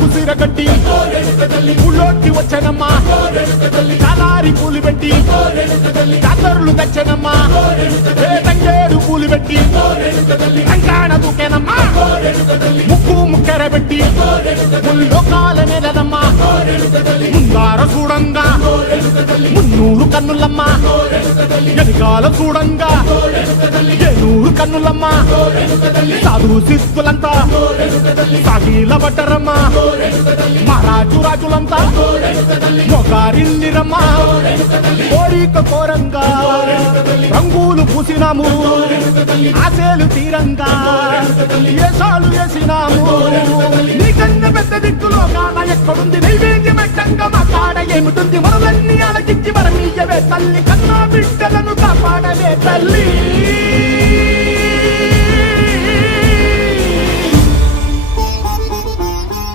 కుసిరగట్టి ఊళ్ళోకి వచ్చనమ్మా చాలారి పూలు పెట్టి జాతరులు తెచ్చనమ్మా తంగేడు పూలు పెట్టి కంకాణ దూకేనమ్మా ముక్కు ముక్కెర పెట్టి ముల్లోకాల నెలనమ్మా ముందార చూడంగా మున్నూరు కన్నులమ్మా ఎనకాల చూడంగా ఏనూరు కన్నులమ్మా సాధు శిస్తులంతా సాగిల పడ్డరమ్మా మహారాజు రాజులంతా మొగారిల్లిరమ్మా కోరిక కోరంగా రంగులు పూసినాము ఆశలు తీరంగా ఏసాలు వేసినాము నీకన్నా పెద్ద దిక్కులో కాన ఎక్కడుంది నైవేద్యం ఎట్టంగా మా కాడ ఏమిటుంది మనలన్నీ అలకించి మరమీయవే తల్లి కన్నా బిడ్డలను కాపాడవే తల్లి